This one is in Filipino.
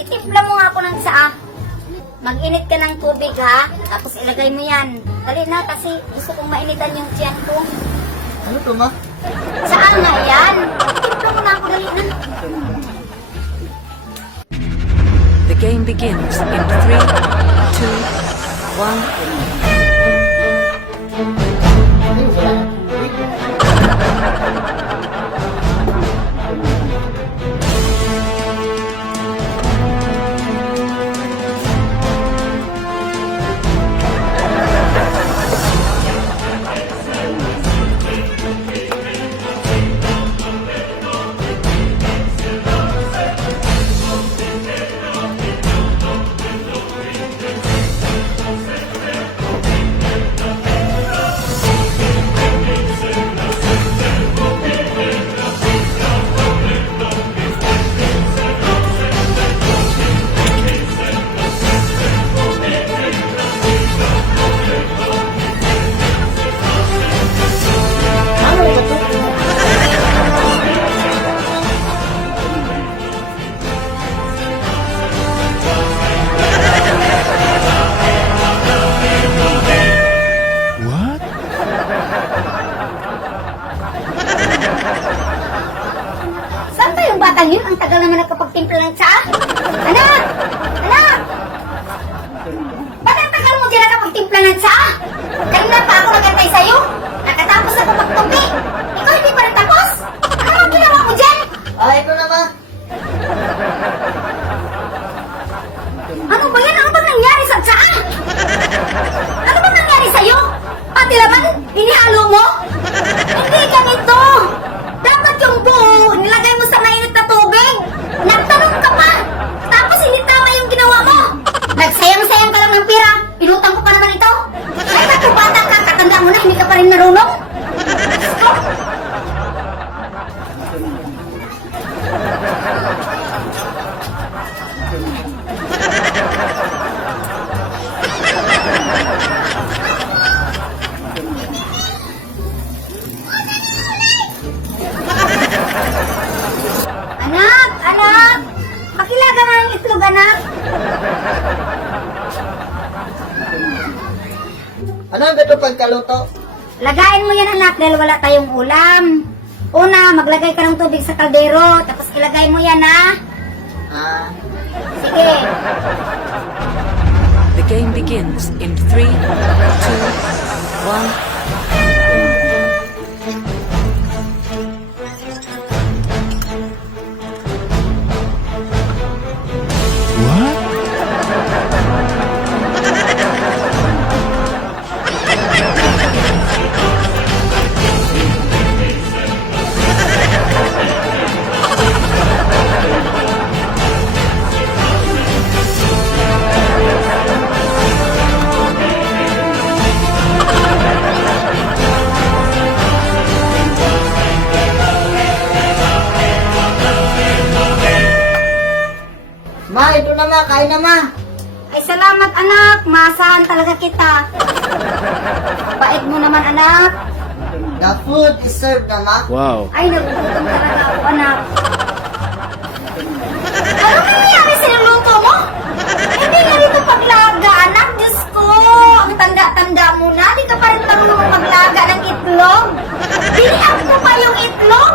Itimpla mo nga ako ng saa. Mag-init ka ng tubig ha, tapos ilagay mo yan. Dali na kasi gusto kong mainitan yung tiyan ko. Ano to ma? Saan na yan? Itimpla mo na ako, dali na. The game begins in 3, 2, 1. Batang yun? Ang tagal naman nagkapagtimpla ng tsaa. Anak! Anak! Ba't ang tagal mo dyan nakapagtimpla ng tsaa? Ano ang gato pagkaluto? Lagayin mo yan, anak, dahil wala tayong ulam. Una, maglagay ka ng tubig sa kaldero, tapos ilagay mo yan, ha? Ah, Sige. The game begins in three, two, one. Ma, ito na, ma. Kain na, ma. Ay, salamat, anak. Masahan talaga kita. Bait mo naman, anak. The food is served na, ma. Wow. Ay, nagugutom talaga ako, anak. Ano nangyayari sa luto mo? Hindi nga dito paglaga, anak. Diyos ko, ang tanda-tanda mo na. Di ka pa rin marunong maglaga ng itlog. Biniak mo pa yung itlog.